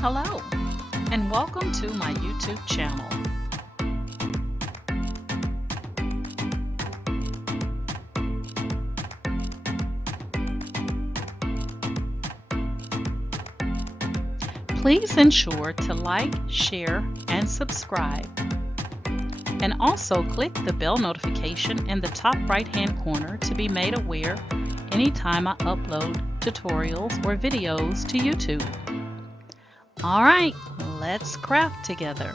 Hello, and welcome to my YouTube channel. Please ensure to like, share, and subscribe. And also click the bell notification in the top right-hand corner to be made aware anytime I upload tutorials or videos to YouTube. All right, let's craft together.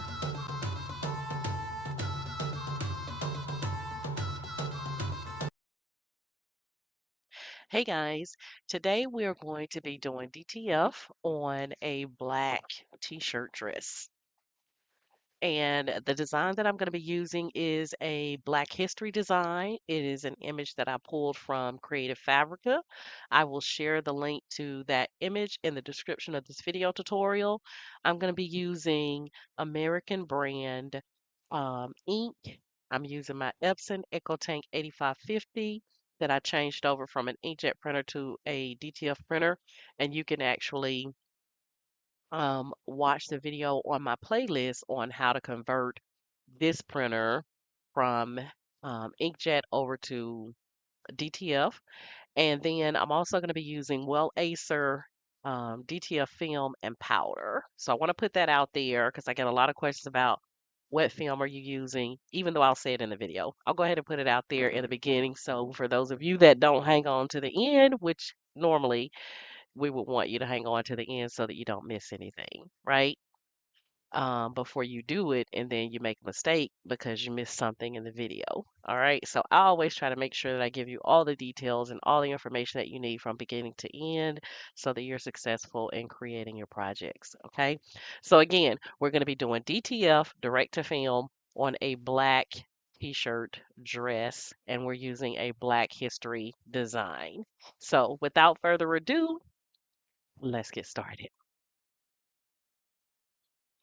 Hey guys, today we are going to be doing DTF on a black t-shirt dress. And the design that I'm going to be using is a Black History design. It is an image that I pulled from Creative Fabrica. I will share the link to that image in the description of this video tutorial. I'm going to be using American brand ink. I'm using my Epson EcoTank 8550 that I changed over from an inkjet printer to a DTF printer. And you can actually watch the video on my playlist on how to convert this printer from inkjet over to DTF. And then I'm also going to be using Well Acer DTF film and powder. So I want to put that out there because I get a lot of questions about what film are you using, even though I'll say it in the video. I'll go ahead and put it out there in the beginning. So for those of you that don't hang on to the end, which normally we would want you to hang on to the end so that you don't miss anything, right? Before you do it, and then you make a mistake because you missed something in the video. All right. So I always try to make sure that I give you all the details and all the information that you need from beginning to end so that you're successful in creating your projects. Okay. So again, we're going to be doing DTF, direct to film, on a black t-shirt dress, and we're using a Black History design. So without further ado, let's get started.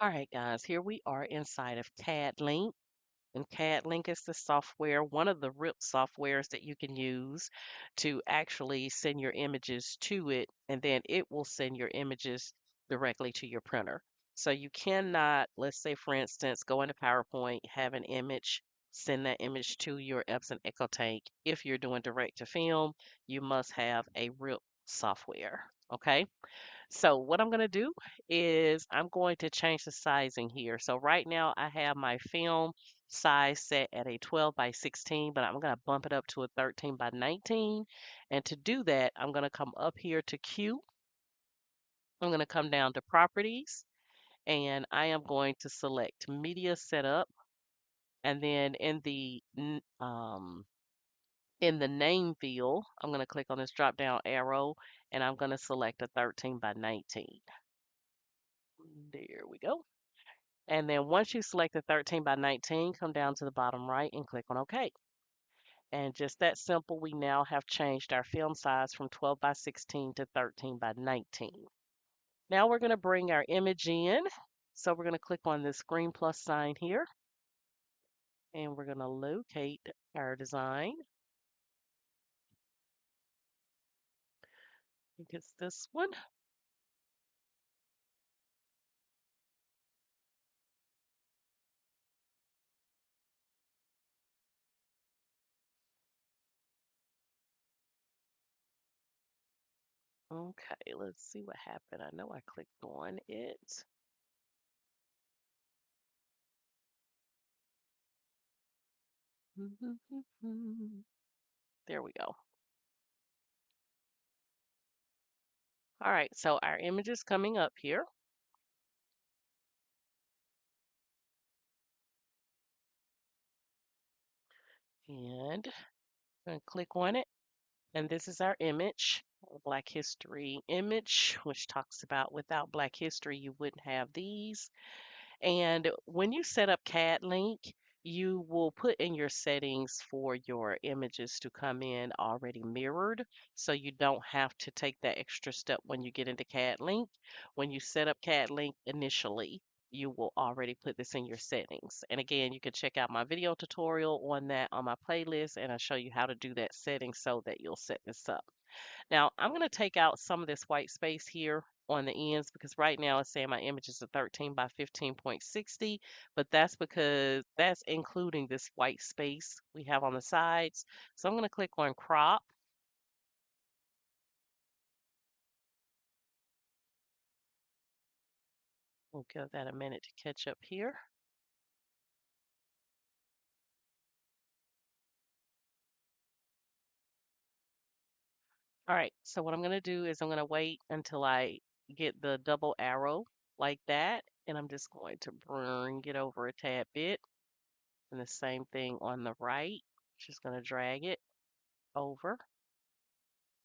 All right, guys, here we are inside of CadLink. And CadLink is the software, one of the RIP softwares that you can use to actually send your images to it, and then it will send your images directly to your printer. So you cannot, let's say, for instance, go into PowerPoint, have an image, send that image to your Epson EcoTank. If you're doing direct to film, you must have a RIP software. Okay. So what I'm going to do is I'm going to change the sizing here. So right now I have my film size set at a 12 by 16, but I'm going to bump it up to a 13 by 19. And to do that, I'm going to come up here to Q. I'm going to come down to properties and I am going to select media setup. And then in the name field, I'm going to click on this drop down arrow and I'm going to select a 13 by 19. There we go. And then once you select the 13 by 19, come down to the bottom right and click on OK. And just that simple, we now have changed our film size from 12 by 16 to 13 by 19. Now we're going to bring our image in. So we're going to click on this green plus sign here. And we're going to locate our design. I think it's this one. Okay, let's see what happened. I know I clicked on it. There we go. All right, so our image is coming up here. And I'm going to click on it. And this is our image, a Black History image, which talks about without Black History, you wouldn't have these. And when you set up CadLink, you will put in your settings for your images to come in already mirrored. So you don't have to take that extra step when you get into CadLink. When you set up CadLink initially, you will already put this in your settings. And again, you can check out my video tutorial on that on my playlist, and I'll show you how to do that setting so that you'll set this up. Now, I'm going to take out some of this white space here on the ends because right now it's saying my image is a 13 by 15.60, but that's because that's including this white space we have on the sides. So I'm going to click on crop. We'll give that a minute to catch up here. All right, so what I'm going to do is I'm going to wait until I get the double arrow like that, and I'm just going to bring it over a tad bit. And the same thing on the right, just going to drag it over.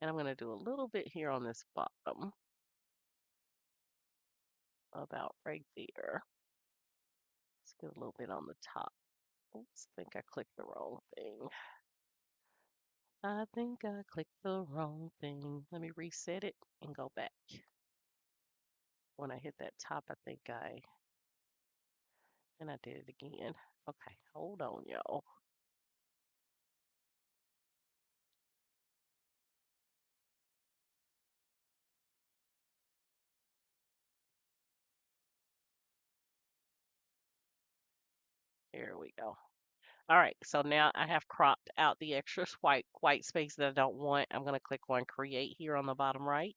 And I'm going to do a little bit here on this bottom, about right there. Let's get a little bit on the top. Oops, I think I clicked the wrong thing. I think I clicked the wrong thing. Let me reset it and go back. When I hit that top, and I did it again. Okay, hold on, y'all. Here we go. All right, so now I have cropped out the extra white space that I don't want. I'm going to click on create here on the bottom right.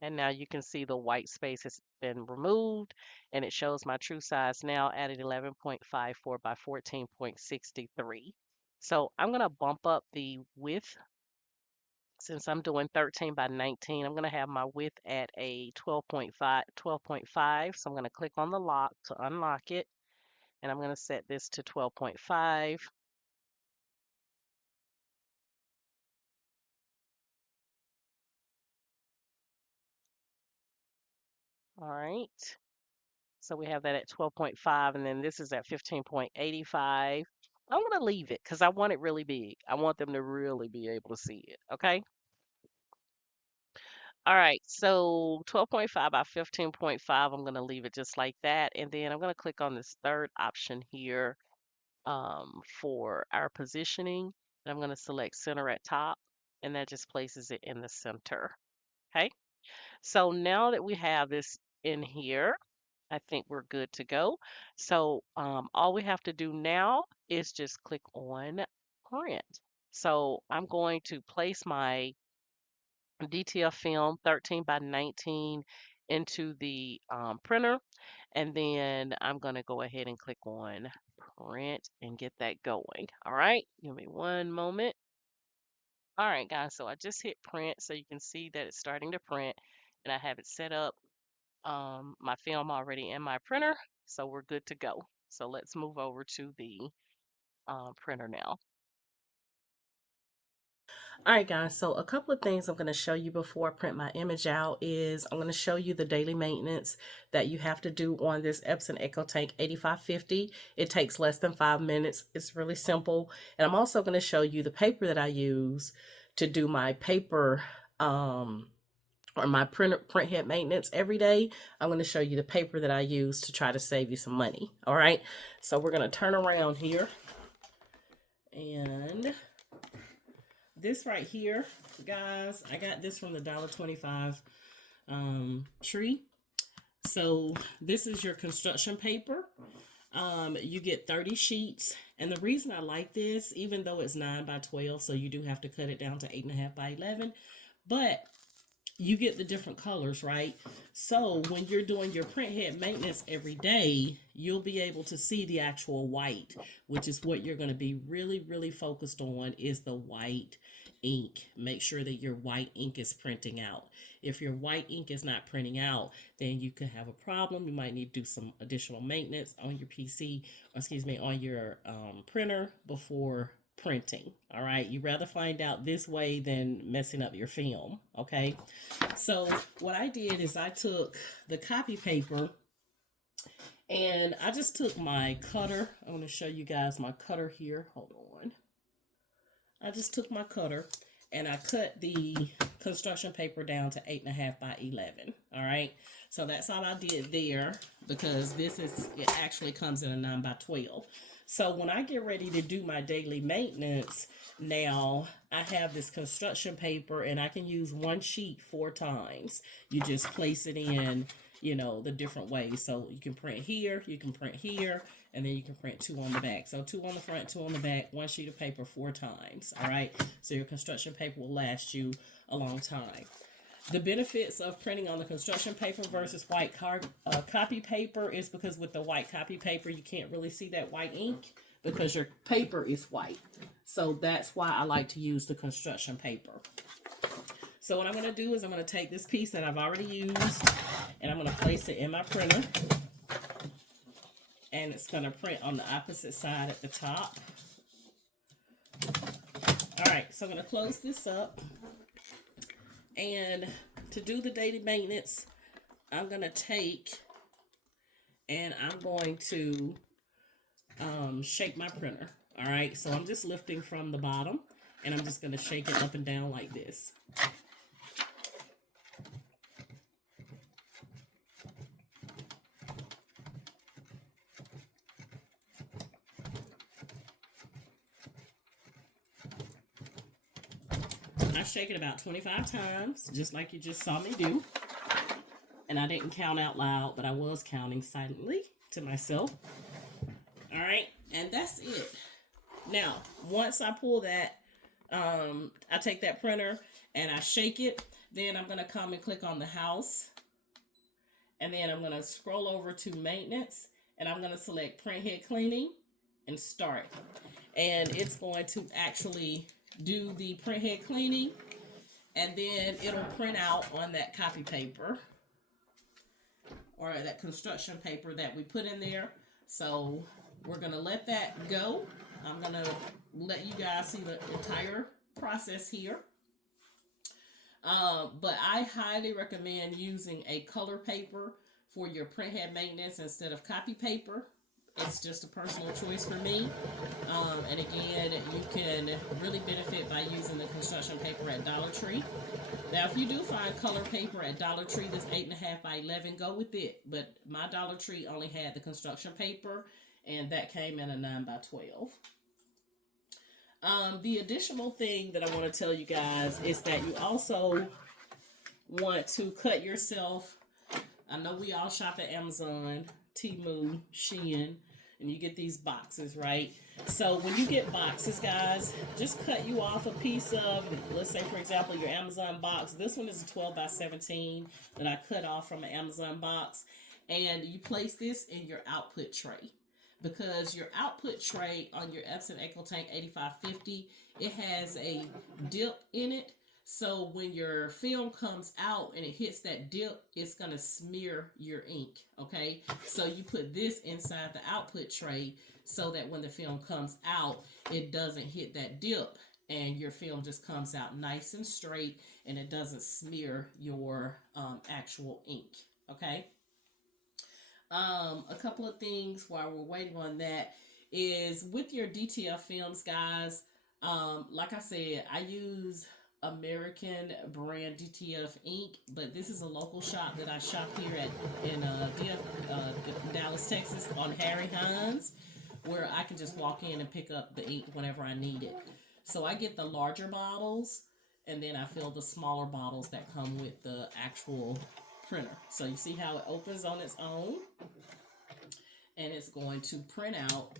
And now you can see the white space has been removed and it shows my true size now at 11.54 by 14.63. So I'm going to bump up the width. Since I'm doing 13 by 19, I'm going to have my width at a 12.5, 12.5. So I'm going to click on the lock to unlock it. And I'm going to set this to 12.5. All right. So we have that at 12.5, and then this is at 15.85. I'm going to leave it because I want it really big. I want them to really be able to see it. Okay. All right. So 12.5 by 15.5, I'm going to leave it just like that. And then I'm going to click on this third option here for our positioning. And I'm going to select center at top, and that just places it in the center. Okay. So now that we have this in here, I think we're good to go. So all we have to do now is just click on print. So I'm going to place my DTF film 13 by 19 into the printer, and then I'm going to go ahead and click on print and get that going. All right, give me one moment. All right, guys, so I just hit print so you can see that it's starting to print, and I have it set up my film already in my printer, so we're good to go. So let's move over to the printer now. All right, guys, so a couple of things I'm going to show you before I print my image out is I'm going to show you the daily maintenance that you have to do on this Epson EcoTank 8550. It takes less than 5 minutes. It's really simple. And I'm also going to show you the paper that I use to do my paper or my print head maintenance every day. I'm going to show you the paper that I use to try to save you some money. All right, so we're going to turn around here, and this right here, guys, I got this from the $1.25 tree. So this is your construction paper. You get 30 sheets, and the reason I like this, even though it's 9 by 12, so you do have to cut it down to 8.5 by 11, but you get the different colors, right? So when you're doing your print head maintenance every day, you'll be able to see the actual white, which is what you're going to be really, really focused on is the white ink. Make sure that your white ink is printing out. If your white ink is not printing out, then you could have a problem. You might need to do some additional maintenance on your PC, or excuse me, on your printer before printing. All right, you rather find out this way than messing up your film. Okay, so what I did is I took the copy paper and I just took my cutter. I'm going to show you guys my cutter here. Hold on. I just took my cutter and I cut the construction paper down to 8.5 by 11. All right, so that's all I did there because it actually comes in a 9 by 12. So when I get ready to do my daily maintenance, now I have this construction paper and I can use one sheet 4 times. You just place it in, the different ways. So you can print here, you can print here, and then you can print 2 on the back. So 2 on the front, 2 on the back, one sheet of paper 4 times. All right. So your construction paper will last you a long time. The benefits of printing on the construction paper versus white copy paper is because with the white copy paper, you can't really see that white ink because your paper is white. So that's why I like to use the construction paper. So what I'm going to do is I'm going to take this piece that I've already used and I'm going to place it in my printer. And it's going to print on the opposite side at the top. All right, so I'm going to close this up. And to do the daily maintenance, I'm going to take and I'm going to shake my printer. All right, so I'm just lifting from the bottom and I'm just going to shake it up and down like this. I shake it about 25 times, just like you just saw me do. And I didn't count out loud, but I was counting silently to myself. All right, and that's it. Now, once I pull that, I take that printer and I shake it. Then I'm going to come and click on the house. And then I'm going to scroll over to maintenance. And I'm going to select print head cleaning and start. And it's going to actually do the print head cleaning. And then it'll print out on that copy paper. Or that construction paper that we put in there. So we're going to let that go. I'm going to let you guys see the entire process here. But I highly recommend using a color paper for your printhead maintenance instead of copy paper. It's just a personal choice for me. And again, you can really benefit by using the construction paper at Dollar Tree. Now, if you do find color paper at Dollar Tree that's 8.5 by 11, go with it. But my Dollar Tree only had the construction paper, and that came in a 9 by 12. The additional thing that I want to tell you guys is that you also want to cut yourself. I know we all shop at Amazon, Temu, Shein, and you get these boxes, right? So when you get boxes, guys, just cut you off a piece of, let's say, for example, your Amazon box. This one is a 12 by 17 that I cut off from an Amazon box. And you place this in your output tray. Because your output tray on your Epson EcoTank 8550, it has a dip in it. So when your film comes out and it hits that dip, it's going to smear your ink, okay? So you put this inside the output tray so that when the film comes out, it doesn't hit that dip and your film just comes out nice and straight and it doesn't smear your actual ink, okay? A couple of things while we're waiting on that is with your DTF films, guys, like I said, I use American brand DTF ink, but this is a local shop that I shop here in Dallas, Texas on Harry Hines, where I can just walk in and pick up the ink whenever I need it. So I get the larger bottles and then I fill the smaller bottles that come with the actual printer. So you see how it opens on its own and it's going to print out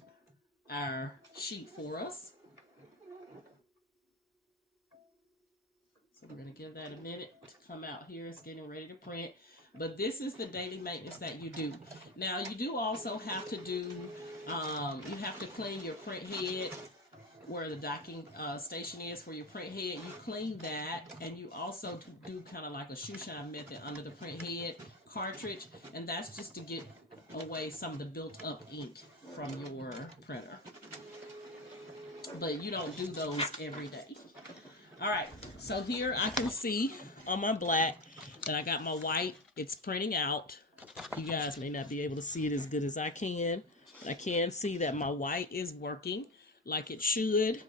our sheet for us. So we're going to give that a minute to come out here. It's getting ready to print. But this is the daily maintenance that you do. Now you do also have to do, you have to clean your print head where the docking station is for your print head. You clean that, and you also do kind of like a shoe shine method under the print head cartridge, and that's just to get away some of the built up ink from your printer. But you don't do those every day. All right, so here I can see on my black that I got my white. It's printing out. You guys may not be able to see it as good as I can, but I can see that my white is working like it should.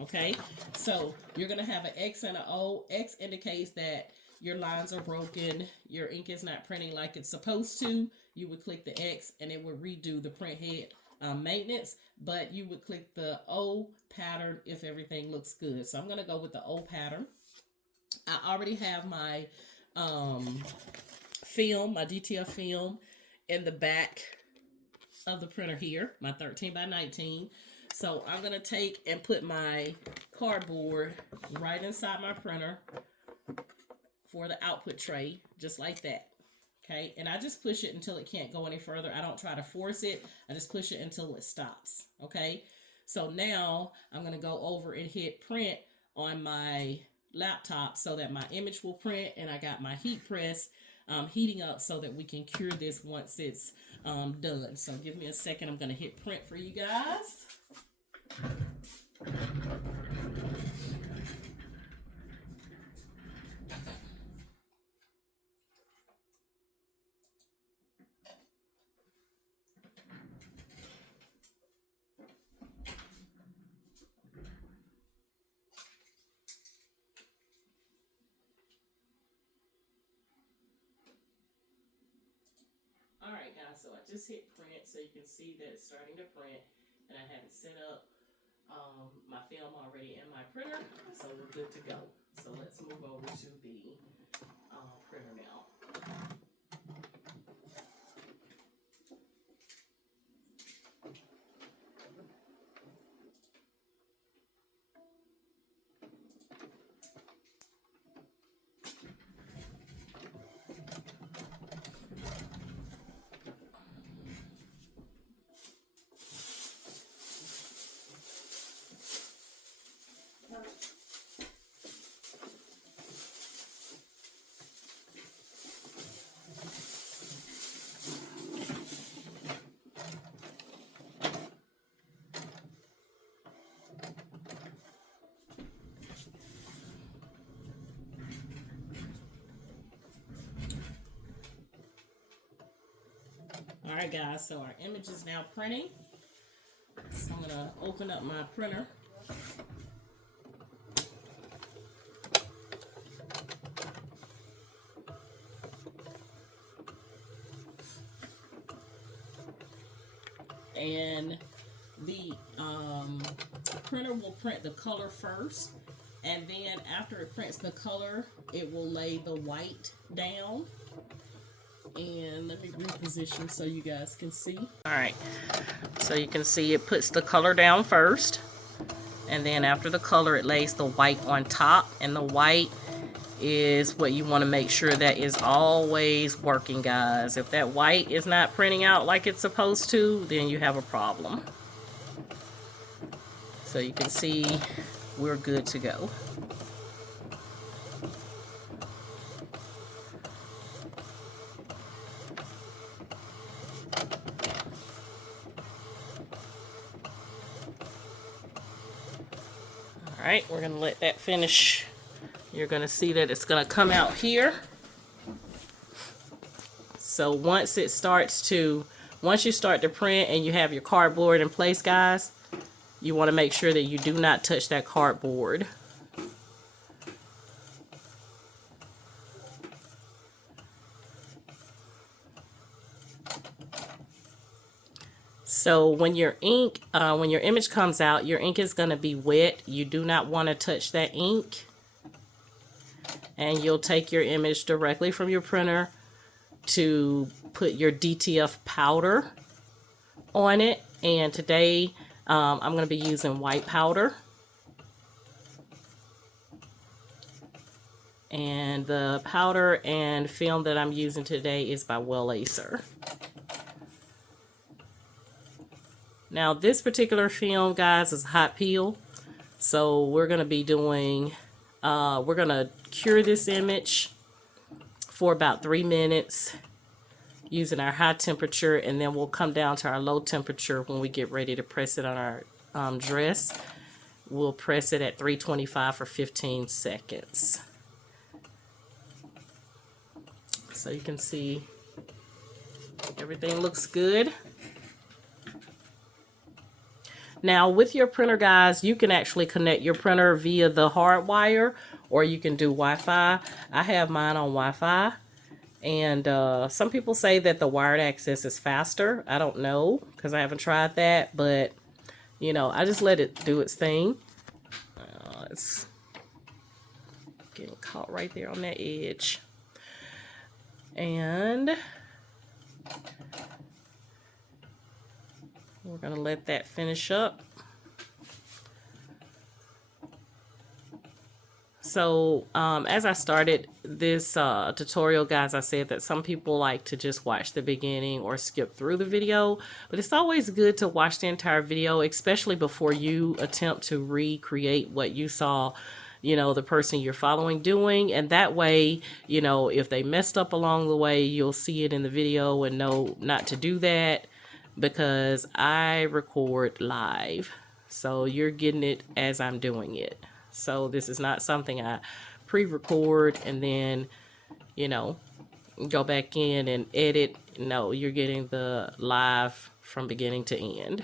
Okay, so you're gonna have an X and an O. X indicates that your lines are broken, your ink is not printing like it's supposed to. You would click the X and it would redo the print head maintenance, but you would click the O pattern if everything looks good. So I'm going to go with the O pattern. I already have my film, my DTF film in the back of the printer here, my 13 by 19. So I'm going to take and put my cardboard right inside my printer for the output tray, just like that. Okay, and I just push it until it can't go any further. I don't try to force it. I just push it until it stops. Okay, so now I'm going to go over and hit print on my laptop so that my image will print, and I got my heat press heating up so that we can cure this once it's done. So give me a second. I'm going to hit print for you guys. Alright guys, so I just hit print so you can see that it's starting to print, and I have it set up my film already in my printer, so we're good to go. So let's move over to the printer now. Alright guys, so our image is now printing. So I'm going to open up my printer. And the printer will print the color first, and then after it prints the color, it will lay the white down. And let me reposition so you guys can see. Alright, so you can see it puts the color down first, and then after the color it lays the white on top, and the white is what you want to make sure that is always working, guys. If that white is not printing out like it's supposed to, then you have a problem. So you can see we're good to go. Alright, we're going to let that finish. You're going to see that it's going to come out here. So once you start to print and you have your cardboard in place, guys, you want to make sure that you do not touch that cardboard. So when your image comes out, your ink is going to be wet. You do not want to touch that ink. And you'll take your image directly from your printer to put your DTF powder on it. And today I'm going to be using white powder. And the powder and film that I'm using today is by Well-Acer. Now this particular film, guys, is hot peel. So we're going to be doing, we're going to cure this image for about 3 minutes using our high temperature, and then we'll come down to our low temperature when we get ready to press it on our dress. We'll press it at 325 for 15 seconds. So you can see everything looks good. Now with your printer, guys, you can actually connect your printer via the hard wire, or you can do Wi-Fi. I have mine on Wi-Fi, And some people say that the wired access is faster. I don't know because I haven't tried that, but you know, I just let it do its thing. It's getting caught right there on that edge. And we're going to let that finish up. So as I started this tutorial, guys, I said that some people like to just watch the beginning or skip through the video, but it's always good to watch the entire video, especially before you attempt to recreate what you saw, you know, the person you're following doing. And that way, you know, if they messed up along the way, you'll see it in the video and know not to do that, because I record live. So you're getting it as I'm doing it. So this is not something I pre-record and then, you know, go back in and edit. No, you're getting the live from beginning to end.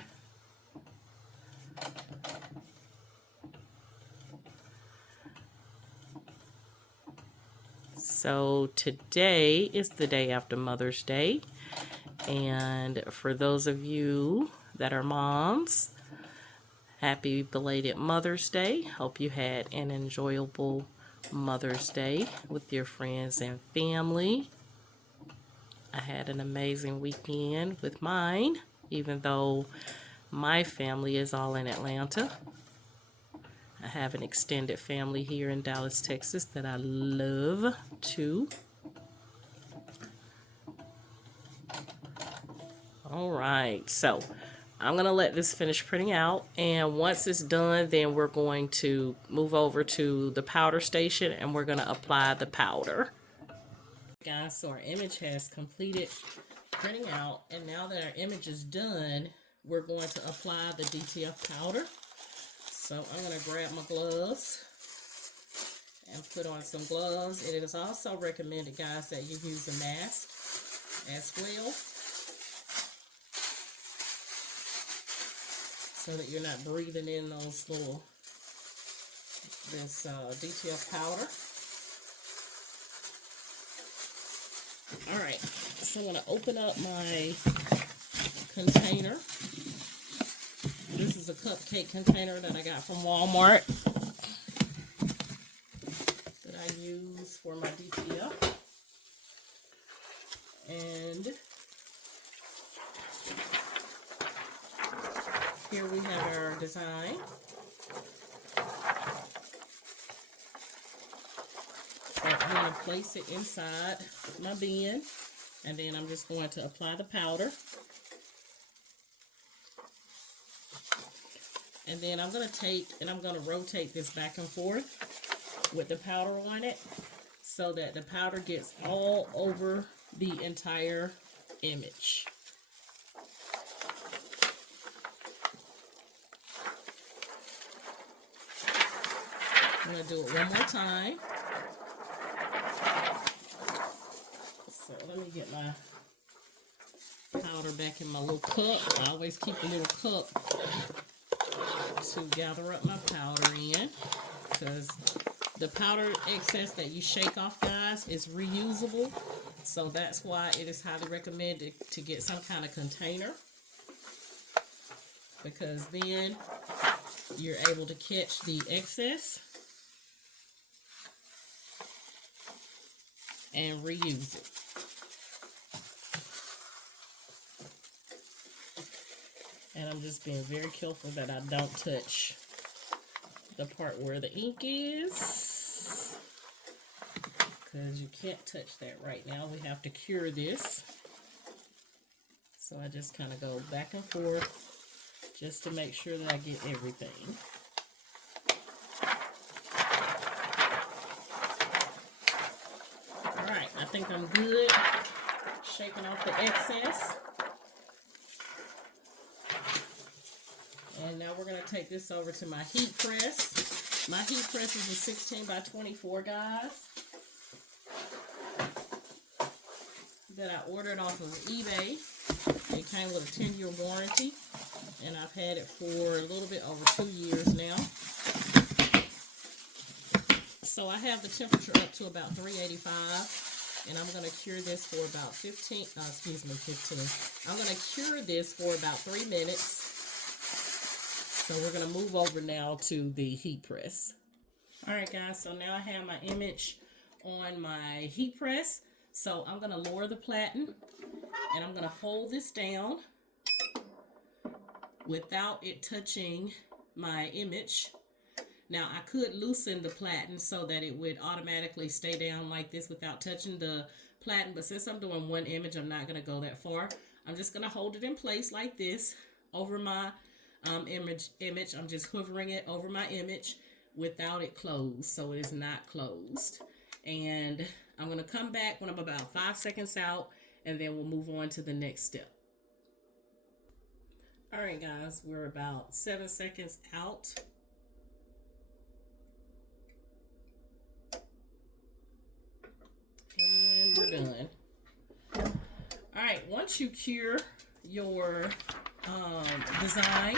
So today is the day after Mother's Day. And for those of you that are moms, happy belated Mother's Day. Hope you had an enjoyable Mother's Day with your friends and family. I had an amazing weekend with mine, even though my family is all in Atlanta. I have an extended family here in Dallas, Texas that I love too. All right, so I'm going to let this finish printing out, and once it's done, then we're going to move over to the powder station and we're going to apply the powder. Guys, so our image has completed printing out, and now that our image is done, we're going to apply the DTF powder. So I'm going to grab my gloves and put on some gloves. It is also recommended, guys, that you use a mask as well, so that you're not breathing in those little, this DTF powder. All right, so I'm going to open up my container. This is a cupcake container that I got from Walmart that I use for my DTF. And here we have our design. So I'm going to place it inside my bin, and then I'm just going to apply the powder. And then I'm going to take and I'm going to rotate this back and forth with the powder on it, so that the powder gets all over the entire image. I'm going to do it one more time. So let me get my powder back in my little cup. I always keep a little cup to gather up my powder in, because the powder excess that you shake off, guys, is reusable. So that's why it is highly recommended to get some kind of container, because then you're able to catch the excess and reuse it. And I'm just being very careful that I don't touch the part where the ink is, because you can't touch that right now. We have to cure this. So I just kind of go back and forth just to make sure that I get everything. Alright, I think I'm good. Shaking off the excess. And now we're going to take this over to my heat press. My heat press is a 16 by 24, guys, that I ordered off of eBay. It came with a 10-year warranty, and I've had it for a little bit over 2 years now. So I have the temperature up to about 385. And I'm going to cure this for about 15. I'm going to cure this for about 3 minutes. So we're going to move over now to the heat press. All right, guys, so now I have my image on my heat press. So I'm going to lower the platen, and I'm going to hold this down without it touching my image. Now, I could loosen the platen so that it would automatically stay down like this without touching the platen, but since I'm doing one image, I'm not going to go that far. I'm just going to hold it in place like this over my image. I'm just hovering it over my image without it closed, so it is not closed. And I'm going to come back when I'm about 5 seconds out, and then we'll move on to the next step. All right, guys, we're about 7 seconds out. And we're done. All right, once you cure your design,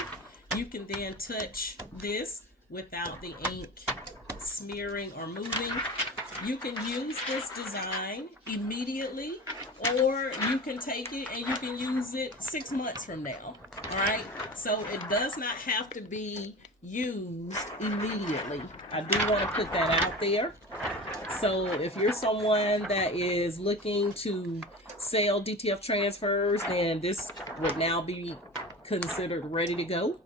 you can then touch this without the ink smearing or moving. You can use this design immediately, or you can take it and you can use it 6 months from now. All right, so it does not have to be used immediately. I do want to put that out there. So if you're someone that is looking to sell DTF transfers, then this would now be considered ready to go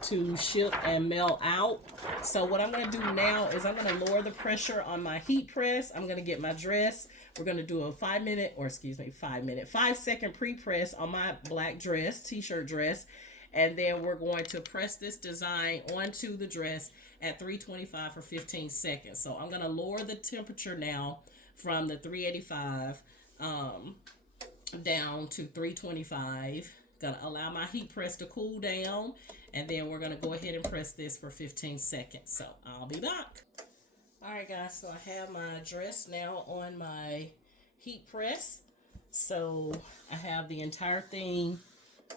to ship and mail out. So what I'm going to do now is I'm going to lower the pressure on my heat press. I'm going to get my dress. We're going to do a 5 second pre-press on my black dress, t-shirt dress. And then we're going to press this design onto the dress at 325 for 15 seconds. So I'm going to lower the temperature now from the 385 down to 325. Gonna allow my heat press to cool down, and then we're gonna go ahead and press this for 15 seconds. So I'll be back. All right, guys, so I have my dress now on my heat press. So I have the entire thing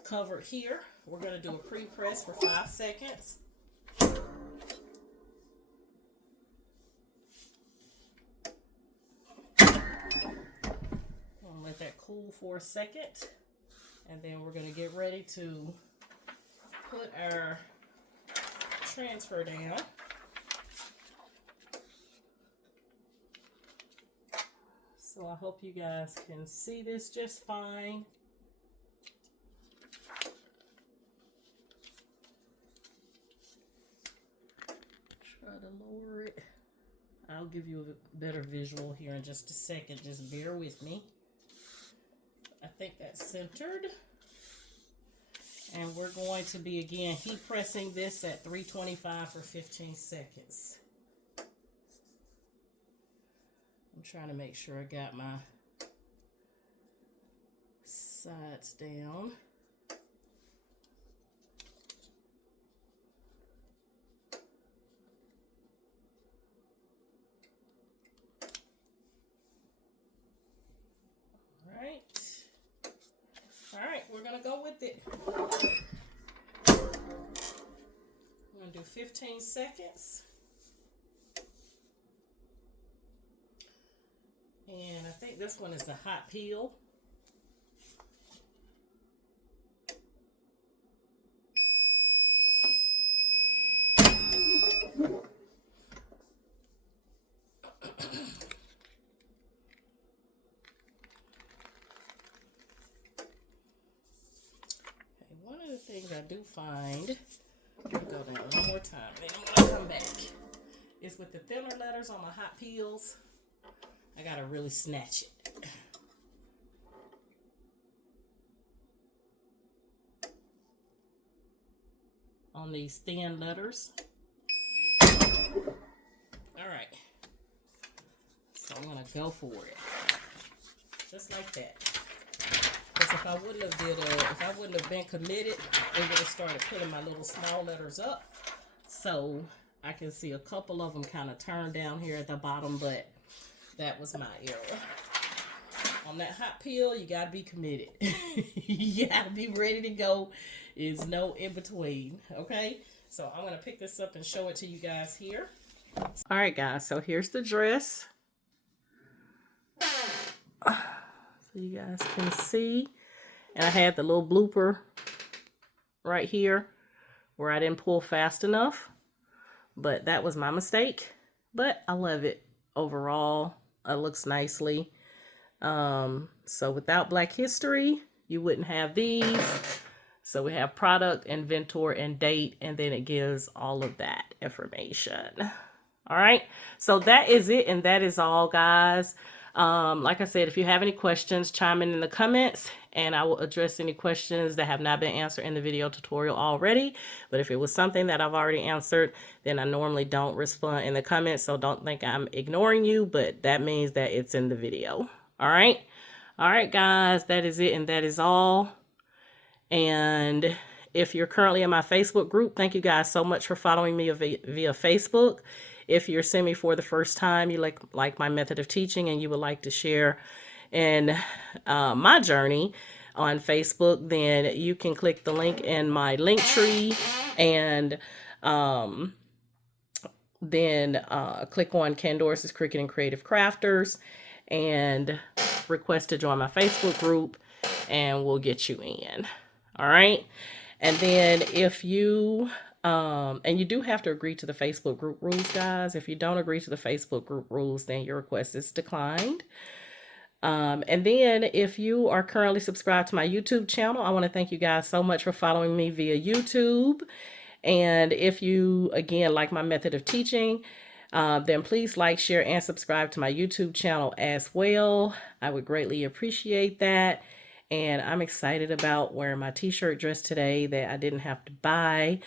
covered here. We're gonna do a pre-press for 5 seconds. I'll let that cool for a second. And then we're going to get ready to put our transfer down. So I hope you guys can see this just fine. Try to lower it. I'll give you a better visual here in just a second. Just bear with me. I think that's centered. And we're going to be again heat pressing this at 325 for 15 seconds. I'm trying to make sure I got my sides down. All right, we're gonna go with it. I'm gonna do 15 seconds. And I think this one is the hot peel. Things I do find, go down one more time, then I'm gonna come back, is with the thinner letters on my hot peels, I gotta really snatch it. On these thin letters. Alright. So I'm gonna go for it. Just like that. Because if I wouldn't have been committed, it would have started putting my little small letters up. So I can see a couple of them kind of turned down here at the bottom, but that was my error. On that hot peel, you got to be committed. You got to be ready to go. There's no in between, okay? So I'm going to pick this up and show it to you guys here. All right, guys, so here's the dress. so you guys can see. And I had the little blooper right here where I didn't pull fast enough, but that was my mistake. But I love it overall. It looks nicely. So without Black History, you wouldn't have these. So we have product, inventor, and date, and then it gives all of that information. All right, so that is it, and that is all, guys. Like I said, if you have any questions, chime in the comments, and I will address any questions that have not been answered in the video tutorial already. But if it was something that I've already answered, then I normally don't respond in the comments, so don't think I'm ignoring you, but that means that it's in the video. All right, guys, that is it, and that is all. And if you're currently in my Facebook group, thank you guys so much for following me via Facebook. If you're seeing me for the first time, you like my method of teaching, and you would like to share in my journey on Facebook, then you can click the link in my link tree, and then click on Ken Doris's Cricut and Creative Crafters and request to join my Facebook group, and we'll get you in. All right. And then if you and you do have to agree to the Facebook group rules, guys. If you don't agree to the Facebook group rules, then your request is declined. And then if you are currently subscribed to my YouTube channel, I want to thank you guys so much for following me via YouTube. And if you, again, like my method of teaching, then please like, share, and subscribe to my YouTube channel as well. I would greatly appreciate that. And I'm excited about wearing my t-shirt dress today that I didn't have to buy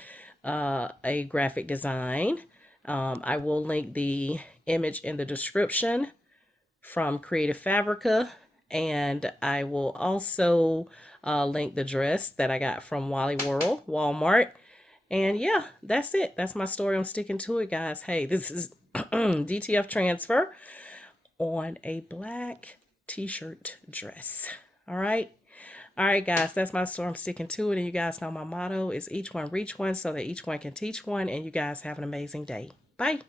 a graphic design. I will link the image in the description from Creative Fabrica, and I will also link the dress that I got from Walmart. And yeah, that's it. That's my story. I'm sticking to it, guys. Hey, this is DTF transfer on a black t-shirt dress. All right, guys, that's my story. I'm sticking to it. And you guys know my motto is each one reach one so that each one can teach one. And you guys have an amazing day. Bye.